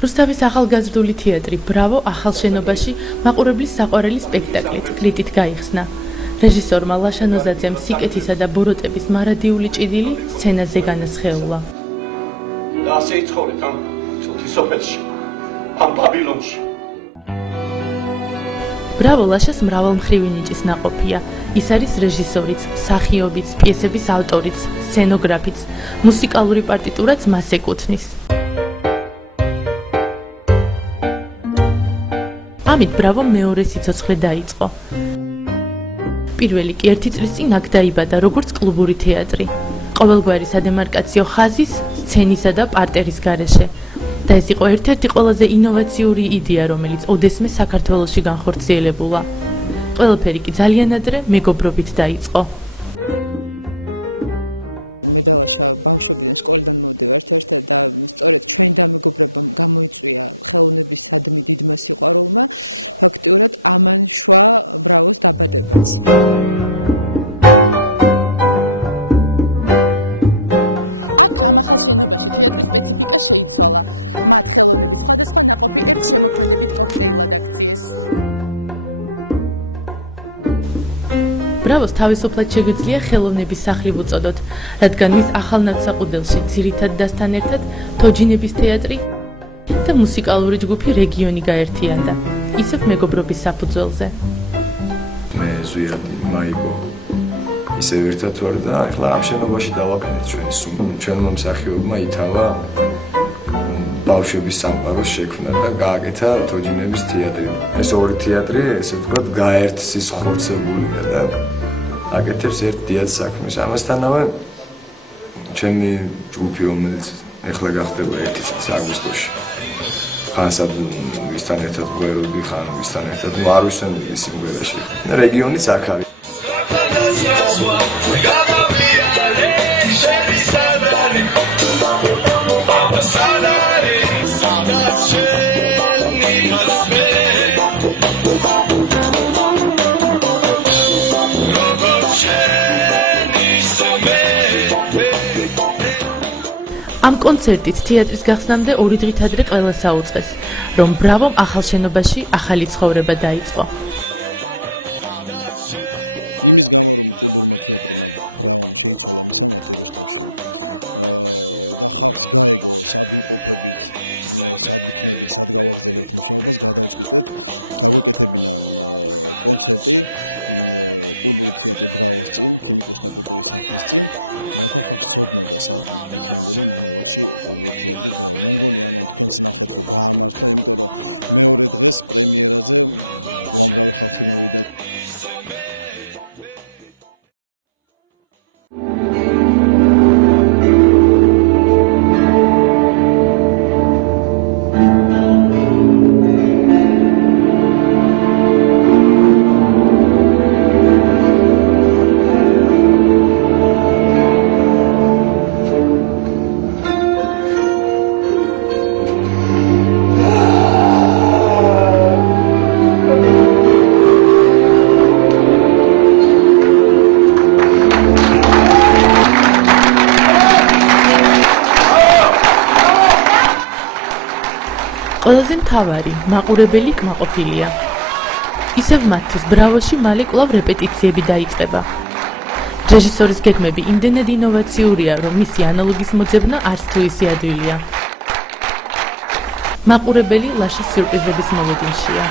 რუსთავის ახალგაზრდული თეატრი ბრავო ახალ შენობაში მაყურებლის საყვარელი სპექტაკლით კრიტით გაიხსნა. რეჟისორმა ლაშანოზაძემ სიკეთისა და ბოროტების მარადიული ჭიდილი სცენაზე განასხეულა. ბრავო ლაშას მრავალმხრივი ნიჭის ნაყოფია. ის არის რეჟისორიც, მსახიობიც, პიესების ავტორიც, სცენოგრაფიც, მუსიკალური პარტიტურაც მას ეკუთვნის. ამით ბრავომ მეორე სიცოცხლე დაიწყო. პირველი კი 1 წლის წინ აქ დაიბადა როგორც კლუბური თეატრი. ყოველგვარი სადემარკაციო ხაზის, სცენისა და პარტერის გარეშე. და ეს იყო ერთ-ერთი ყველაზე ინოვაციური იდეა, რომელიც ოდესმე საქართველოში განხორციელებულა. ყველაფერი კი ძალიან ადრე მეგობრობით დაიწყო. მე და ლაშა ბავშვობიდან სკოლიდან მოვდივართ ერთად და სწორედ ჩვენი დამეგობრებამ გამოიწვია ხელოვნების სადმი დიდმა სიყვარულმა ფაქტიურად ამან შვა ბრავოს დაბადებაც. აქ ამ ახალ შენობაში თეატრის სპეციფიკა შეიცვალა. მათ ხელოვნების სხვადასხვა ნაყოფი ერთ შემოქმედებით კოქტეილად აქციეს. ბრავოს თავისუფლად შეგვიძლია ხელოვნების სახლი ვუწოდოთ, რადგან მის ახალ ნავსაყუდელში ძირითად დასთან ერთად თოჯინების თეატრი და მუსიკალური ჯგუფი რეგიონი გაერთიანდა, ისევ მეგობრობის საფუძველზე. მე ზვიადი მაიკო ისევ ერთად ვარ და ახლა ამ შენობაში დავაკეთეთ ჩვენი სუმი. ჩვენმა მსახიობმა ითავა ბავშვების სამყაროს შექმნა და გააკეთა თოჯინების თეატრი. ეს ორი თეატრი, ესე ვთქვათ, გაერთის ხორცებულია და აკეთებს ერთ დიდ საქმეს. ამასთანავე ჩემი ჯგუფი, რომელიც ეხლა გახდება 1 წლის აგვისტოში. ხან ვისთან ერთად გვეროდი, ხან ვისთან ერთად არ ვისვენდი სიმღერაში. და რეგიონიც აქ არის. ამ კონცერტით თეატრის გახსნამდე 2 დღით ადრე ყველა საუწყეს, რომ ბრავომ ახალ შენობაში ახალი ცხოვრება დაიწყო. იმის გამო რომ კლუბურმა თეატრმა ბრავომ შეიცვალა მისამართი რუსთავში და ხალხს გაეგო სად ვიმყოფებით, სად ვიქნებით, სად გავაგრძელებთ მუშაობას, გადავწყვიტეთ გაგვეკეთებინა კონცერტი კლუბური თეატრი ბრავოს წინ, ქიმიკოსთა კულტურის სახლის წინ, რათა ხალხს ცოდნოდა სად იქნებოდა მომავალში კლუბური თეატრი ბრავო. მე მგონი ამან თქვენც ნახეთ რომ გაამართლა, იმიტომ რომ მეორე დღეს პრემიერაზე უამრავი ხალხი მოვიდა. ყველაზე მთავარი, მაყურებელი კმაყოფილია. ისევ მათთვის ბრავოში მალე კვლავ რეპეტიციები დაიწყება. რეჟისორის გეგმები იმდენად ინოვაციურია, რომ მისი ანალოგის მოძებნა არც თუ ისე ადვილია. მაყურებელი ლაშას სიურპრიზების მოლოდინშია.